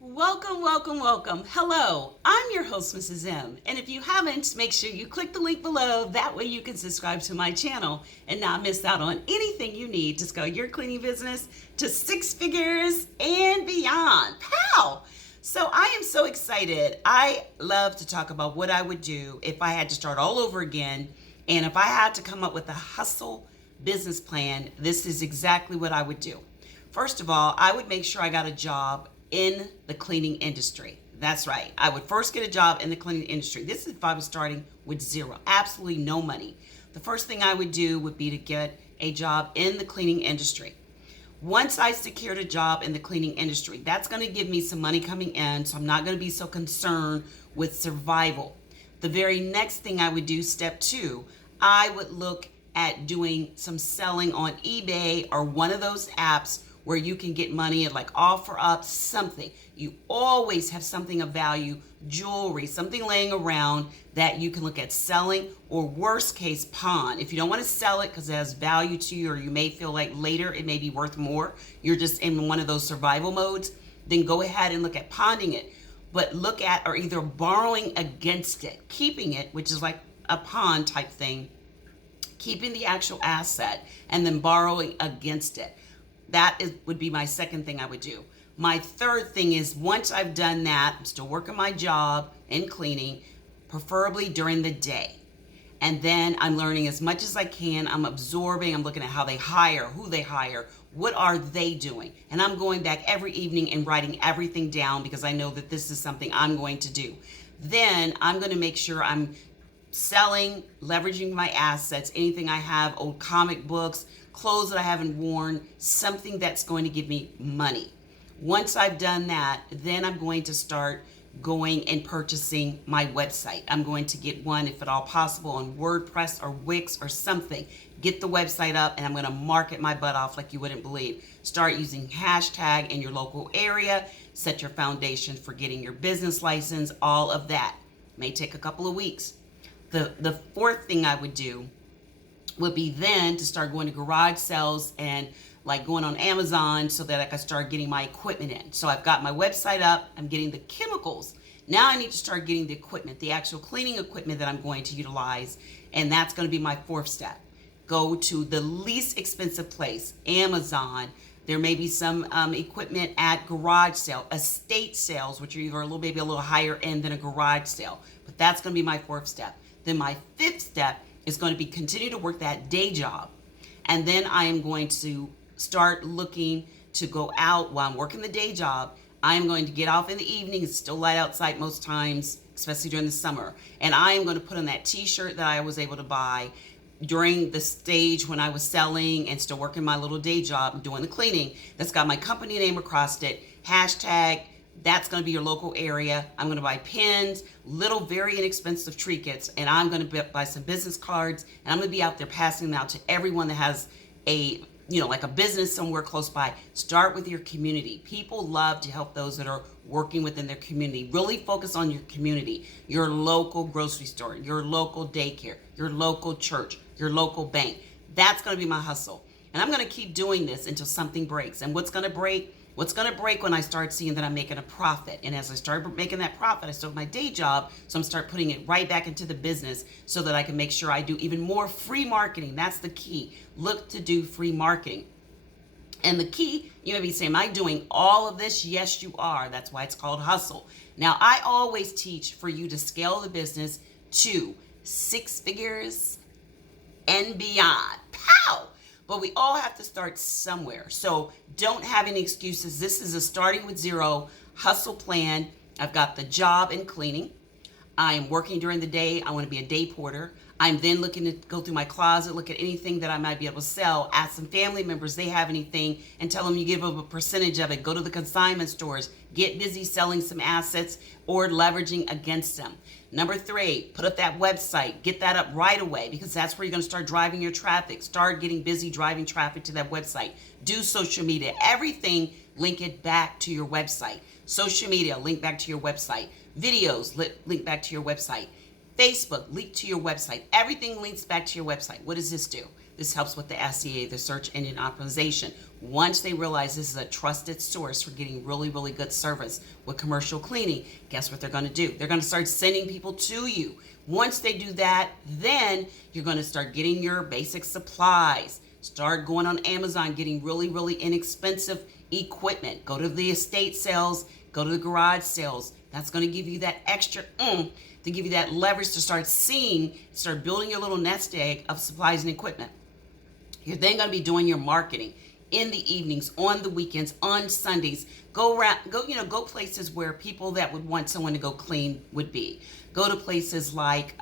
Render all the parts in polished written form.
Welcome, welcome, welcome. Hello, I'm your host, Mrs. M. And if you haven't, make sure you click the link below. That way you can subscribe to my channel and not miss out on anything you need to scale your cleaning business to six figures and beyond. Pow! So I am so excited. I love to talk about what I would do if I had to start all over again. And if I had to come up with a hustle business plan, this is exactly what I would do. First of all, I would make sure I got a job in the cleaning industry. That's right. I would first get a job in the cleaning industry. This is if I was starting with zero, absolutely no money. The first thing I would do would be to get a job in the cleaning industry. Once I secured a job in the cleaning industry, that's going to give me some money coming in, so I'm not going to be so concerned with survival. The very next thing I would do, step two, I would look at doing some selling on eBay or one of those apps where you can get money and like offer up something. You always have something of value, jewelry, something laying around that you can look at selling, or worst case, pawn. If you don't want to sell it because it has value to you, or you may feel like later it may be worth more, you're just in one of those survival modes, then go ahead and look at pawning it. But look at or either borrowing against it, keeping it, which is like a pawn type thing, keeping the actual asset and then borrowing against it. Would be my second thing I would do. My third thing is, once I've done that, I'm still working my job in cleaning, preferably during the day. And then I'm learning as much as I can. I'm absorbing, I'm looking at how they hire, who they hire, what are they doing? And I'm going back every evening and writing everything down because I know that this is something I'm going to do. Then I'm going to make sure I'm selling, leveraging my assets, anything I have, old comic books, clothes that I haven't worn, something that's going to give me money. Once I've done that, then I'm going to start going and purchasing my website. I'm going to get one, if at all possible, on WordPress or Wix or something. Get the website up, and I'm going to market my butt off like you wouldn't believe. Start using hashtag in your local area. Set your foundation for getting your business license, all of that. May take a couple of weeks. The fourth thing I would do would be then to start going to garage sales and like going on Amazon so that I can start getting my equipment in. So I've got my website up, I'm getting the chemicals. Now I need to start getting the equipment, the actual cleaning equipment that I'm going to utilize. And that's going to be my fourth step. Go to the least expensive place, Amazon. There may be some equipment at garage sale, estate sales, which are either maybe a little higher end than a garage sale. But that's going to be my fourth step. Then my fifth step is going to be continue to work that day job. And then I am going to start looking to go out while I'm working the day job. I am going to get off in the evening. It's still light outside most times, especially during the summer. And I am going to put on that t-shirt that I was able to buy during the stage when I was selling and still working my little day job and doing the cleaning. That's got my company name across it. Hashtag, that's going to be your local area. I'm going to buy pins, little very inexpensive trinkets, and I'm going to buy some business cards, and I'm going to be out there passing them out to everyone that has like a business somewhere close by. Start with your community. People love to help those that are working within their community. Really focus on your community, your local grocery store, your local daycare, your local church, your local bank. That's going to be my hustle. And I'm going to keep doing this until something breaks. And what's going to break? What's going to break when I start seeing that I'm making a profit? And as I start making that profit, I still have my day job. So I'm start putting it right back into the business so that I can make sure I do even more free marketing. That's the key. Look to do free marketing. And the key, you may be saying, am I doing all of this? Yes, you are. That's why it's called hustle. Now, I always teach for you to scale the business to six figures and beyond. Pow! But we all have to start somewhere. So don't have any excuses. This is a starting with zero hustle plan. I've got the job in cleaning. I am working during the day. I want to be a day porter. I'm then looking to go through my closet, look at anything that I might be able to sell, ask some family members they have anything, and tell them you give them a percentage of it. Go to the consignment stores, get busy selling some assets or leveraging against them. Number 3, put up that website. Get that up right away because that's where you're going to start driving your traffic. Start getting busy driving traffic to that website. Do social media. Everything, link it back to your website. Social media, link back to your website. Videos, link back to your website. Facebook, link to your website. Everything links back to your website. What does this do? This helps with the SEA, the search engine optimization. Once they realize this is a trusted source for getting really, really good service with commercial cleaning, guess what they're going to do? They're going to start sending people to you. Once they do that, then you're going to start getting your basic supplies. Start going on Amazon, getting really, really inexpensive equipment. Go to the estate sales, go to the garage sales. That's going to give you that extra to give you that leverage to start building your little nest egg of supplies and equipment. You're then going to be doing your marketing in the evenings, on the weekends, on Sundays. Go places where people that would want someone to go clean would be. Go to places like,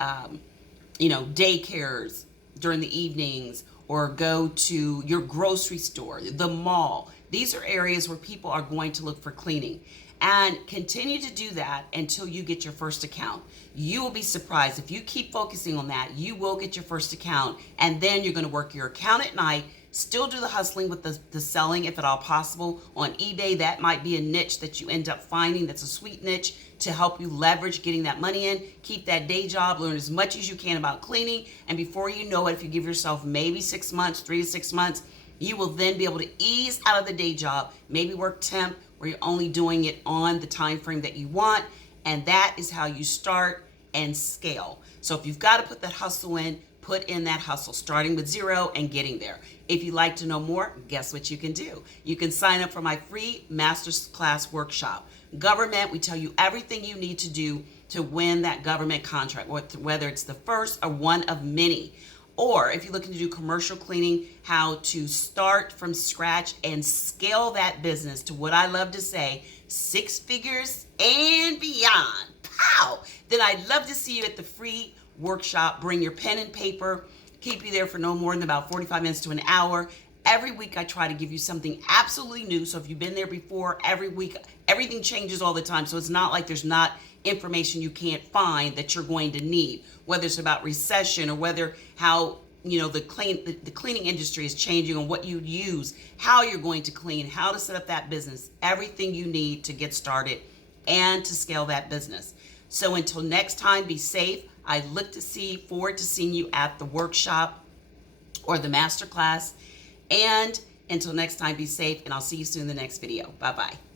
daycares during the evenings, or go to your grocery store, the mall. These are areas where people are going to look for cleaning. And continue to do that until you get your first account. You will be surprised. If you keep focusing on that, you will get your first account. And then you're going to work your account at night, still do the hustling with the selling if at all possible. On eBay, that might be a niche that you end up finding that's a sweet niche to help you leverage getting that money in. Keep that day job, learn as much as you can about cleaning. And before you know it, if you give yourself maybe 6 months, 3 to 6 months, you will then be able to ease out of the day job, maybe work temp, where you're only doing it on the time frame that you want. And that is how you start and scale. So if you've got to put that hustle in, put in that hustle, starting with zero and getting there. If you'd like to know more, guess what you can do? You can sign up for my free Masterclass workshop. Government, we tell you everything you need to do to win that government contract, whether it's the first or one of many. Or if you're looking to do commercial cleaning, how to start from scratch and scale that business to what I love to say, 6 figures and beyond. Pow! Then I'd love to see you at the free workshop. Bring your pen and paper. Keep you there for no more than about 45 minutes to an hour. Every week I try to give you something absolutely new. So if you've been there before, every week, everything changes all the time. So it's not like there's not information you can't find that you're going to need, whether it's about recession or whether how the cleaning industry is changing on what you use, how you're going to clean, how to set up that business, everything you need to get started and to scale that business. So until next time, be safe. I look forward to seeing you at the workshop or the masterclass. And until next time, be safe, and I'll see you soon in the next video. Bye-bye.